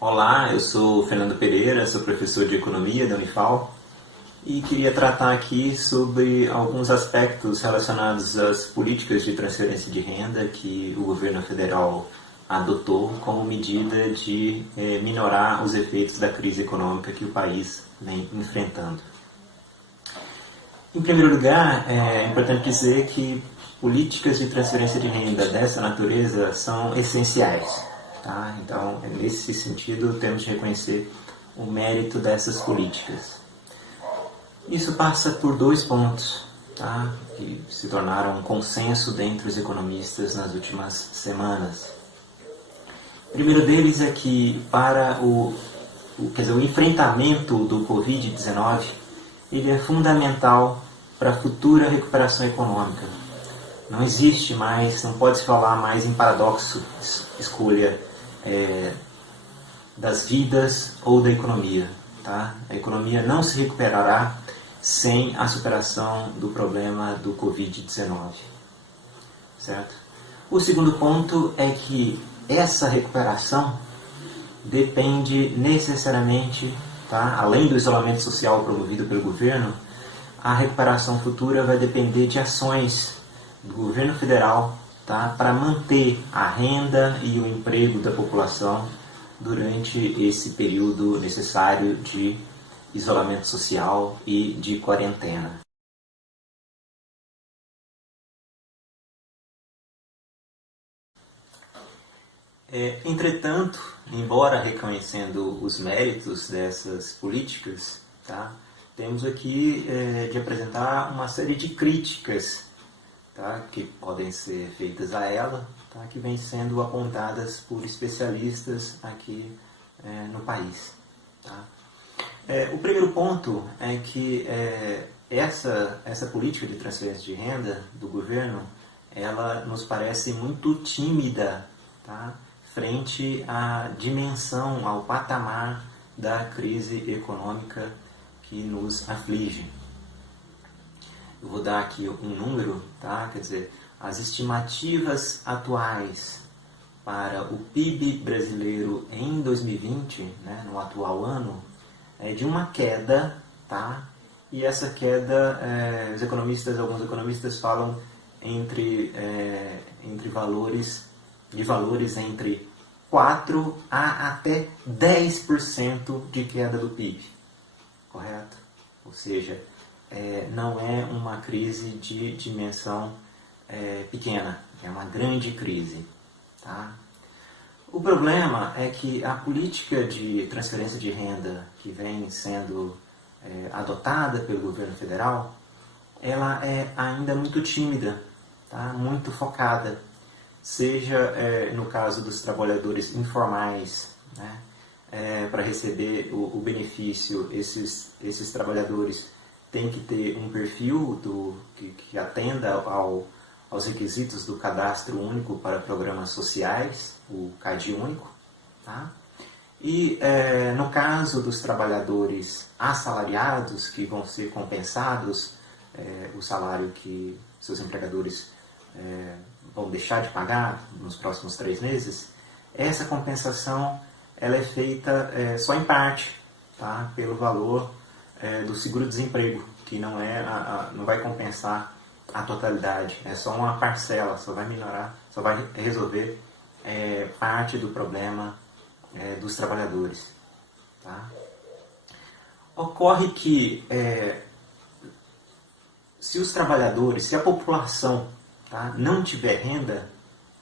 Olá, eu sou Fernando Pereira, sou professor de Economia da Unifal e queria tratar aqui sobre alguns aspectos relacionados às políticas de transferência de renda que o governo federal adotou como medida de minorar os efeitos da crise econômica que o país vem enfrentando. Em primeiro lugar, é importante dizer que políticas de transferência de renda dessa natureza são essenciais. Tá? Então, nesse sentido, temos de reconhecer o mérito dessas políticas. Isso passa por dois pontos, tá? Que se tornaram um consenso dentre os economistas nas últimas semanas. O primeiro deles é que para o enfrentamento do Covid-19, ele é fundamental para a futura recuperação econômica. Não existe mais, não pode se falar mais em paradoxo, escolha das vidas ou da economia. Tá? A economia não se recuperará sem a superação do problema do Covid-19. Certo? O segundo ponto é que essa recuperação depende necessariamente, tá? Além do isolamento social promovido pelo governo, a recuperação futura vai depender de ações do governo federal, tá? Para manter a renda e o emprego da população durante esse período necessário de isolamento social e de quarentena. Entretanto, embora reconhecendo os méritos dessas políticas, tá? Temos aqui de apresentar uma série de críticas, tá? Que podem ser feitas a ela, tá? Que vêm sendo apontadas por especialistas aqui no país. Tá? O primeiro ponto é que essa política de transferência de renda do governo, ela nos parece muito tímida, tá? Frente à dimensão, ao patamar da crise econômica que nos aflige. Eu vou dar aqui um número, tá? Quer dizer, as estimativas atuais para o PIB brasileiro em 2020, né, no atual ano, é de uma queda, tá? E essa queda, alguns economistas falam entre valores entre 4% a até 10% de queda do PIB, correto? Ou seja, não é uma crise de dimensão pequena, é uma grande crise. Tá? O problema é que a política de transferência de renda que vem sendo adotada pelo governo federal, ela é ainda muito tímida, tá? Muito focada. Seja no caso dos trabalhadores informais, né? Para receber o benefício, esses trabalhadores têm que ter um perfil que atenda aos requisitos do Cadastro Único para Programas Sociais, o CAD Único. Tá? E no caso dos trabalhadores assalariados, que vão ser compensados o salário que seus empregadores vão deixar de pagar nos próximos 3 meses, essa compensação ela é feita só em parte, tá? Pelo valor do seguro-desemprego, que não vai compensar a totalidade, é só uma parcela, só vai minorar, só vai resolver parte do problema dos trabalhadores. Tá? Ocorre que se os trabalhadores, se a população, tá, não tiver renda,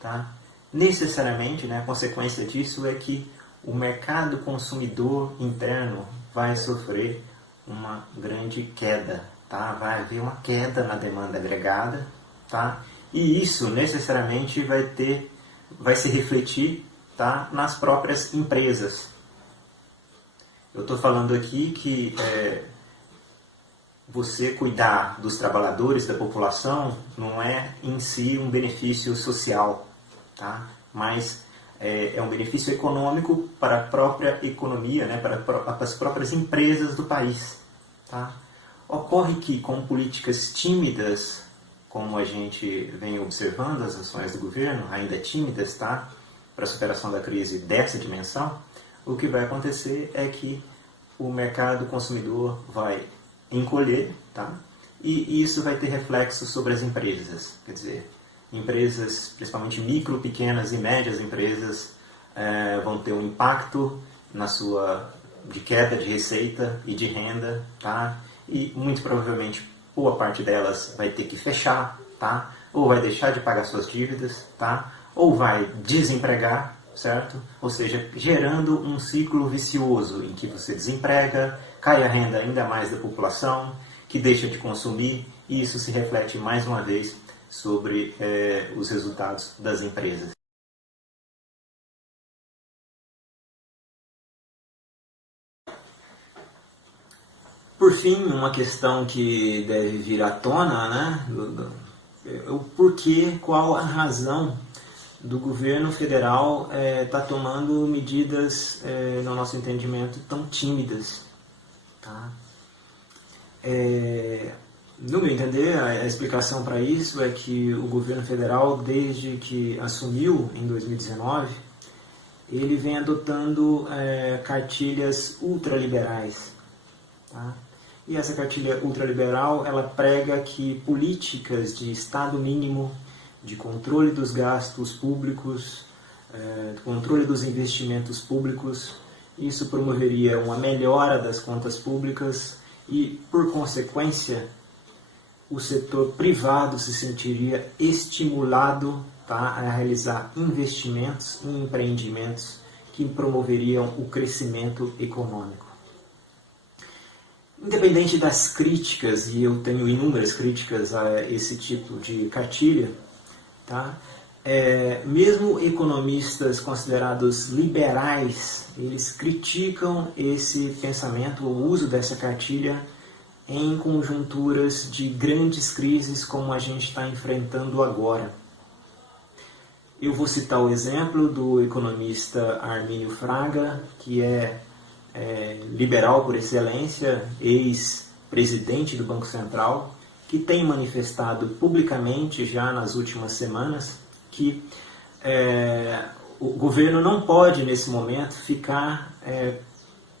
tá, necessariamente, né, a consequência disso é que o mercado consumidor interno vai sofrer uma grande queda. Tá? Vai haver uma queda na demanda agregada, tá? E isso necessariamente vai se refletir, tá, nas próprias empresas. Eu estou falando aqui que você cuidar dos trabalhadores, da população, não é em si um benefício social, tá? Mas é um benefício econômico para a própria economia, né, para as próprias empresas do país. Tá? Ocorre que com políticas tímidas, como a gente vem observando as ações do governo, ainda tímidas, tá? Para a superação da crise dessa dimensão, o que vai acontecer é que o mercado consumidor vai encolher, tá? E isso vai ter reflexo sobre as empresas. Quer dizer, empresas, principalmente micro, pequenas e médias empresas, vão ter um impacto de queda de receita e de renda, tá? E muito provavelmente boa parte delas vai ter que fechar, tá? Ou vai deixar de pagar suas dívidas, tá? Ou vai desempregar, certo? Ou seja, gerando um ciclo vicioso em que você desemprega, cai a renda ainda mais da população, que deixa de consumir, e isso se reflete mais uma vez sobre os resultados das empresas. Por fim, uma questão que deve vir à tona, né? O porquê, qual a razão do governo federal tá tomando medidas, no nosso entendimento, tão tímidas. Tá? No meu entender, a explicação para isso é que o governo federal, desde que assumiu em 2019, ele vem adotando cartilhas ultraliberais. Tá? E essa cartilha ultraliberal, ela prega que políticas de Estado mínimo, de controle dos gastos públicos, controle dos investimentos públicos, isso promoveria uma melhora das contas públicas e, por consequência, o setor privado se sentiria estimulado, tá, a realizar investimentos em empreendimentos que promoveriam o crescimento econômico. Independente das críticas, e eu tenho inúmeras críticas a esse tipo de cartilha, tá? Mesmo economistas considerados liberais, eles criticam esse pensamento, o uso dessa cartilha em conjunturas de grandes crises como a gente está enfrentando agora. Eu vou citar o exemplo do economista Armínio Fraga, que é liberal por excelência, ex-presidente do Banco Central, que tem manifestado publicamente já nas últimas semanas que o governo não pode, nesse momento, ficar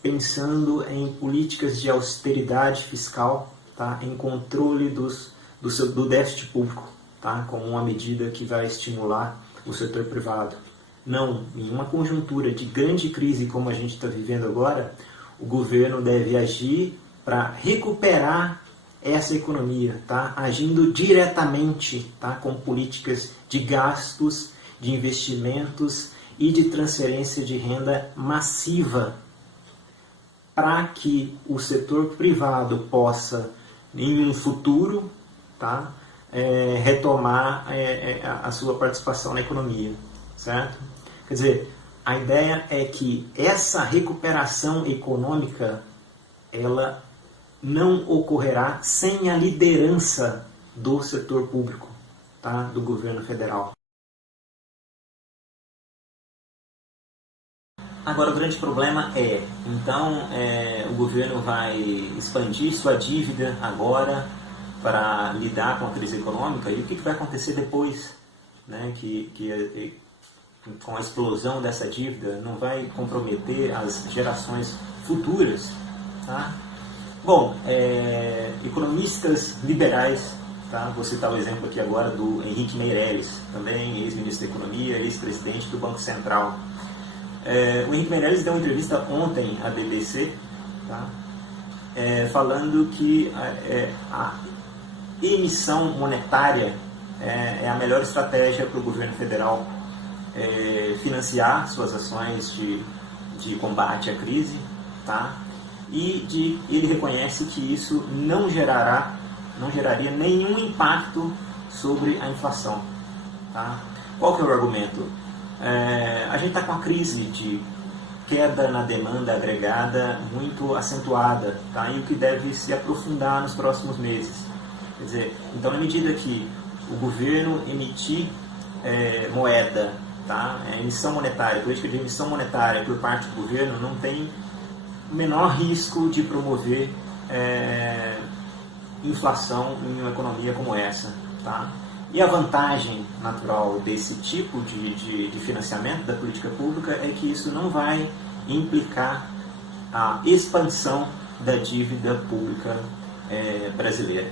pensando em políticas de austeridade fiscal, tá, em controle do déficit público, tá, como uma medida que vai estimular o setor privado. Não, em uma conjuntura de grande crise como a gente está vivendo agora, o governo deve agir para recuperar essa economia, tá? Agindo diretamente, tá? Com políticas de gastos, de investimentos e de transferência de renda massiva, para que o setor privado possa, em um futuro, tá? Retomar a sua participação na economia, certo? Quer dizer, a ideia é que essa recuperação econômica, ela não ocorrerá sem a liderança do setor público, tá? Do governo federal. Agora, o grande problema então, o governo vai expandir sua dívida agora para lidar com a crise econômica, e o que vai acontecer depois, né? Com a explosão dessa dívida, não vai comprometer as gerações futuras, tá? Bom, economistas liberais, tá? Vou citar o exemplo aqui agora do Henrique Meirelles, também ex-ministro da Economia, ex-presidente do Banco Central. O Henrique Meirelles deu uma entrevista ontem à BBC, tá? Falando que a emissão monetária é a melhor estratégia para o governo federal financiar suas ações de combate à crise, tá? E ele reconhece que isso não geraria nenhum impacto sobre a inflação, tá? Qual que é o argumento? A gente está com uma crise de queda na demanda agregada muito acentuada, tá? E o que deve se aprofundar nos próximos meses. Quer dizer, então, na medida que o governo emitir moeda, tá? Emissão monetária, política de emissão monetária por parte do governo não tem o menor risco de promover inflação em uma economia como essa, tá? E a vantagem natural desse tipo de financiamento da política pública é que isso não vai implicar a expansão da dívida pública brasileira.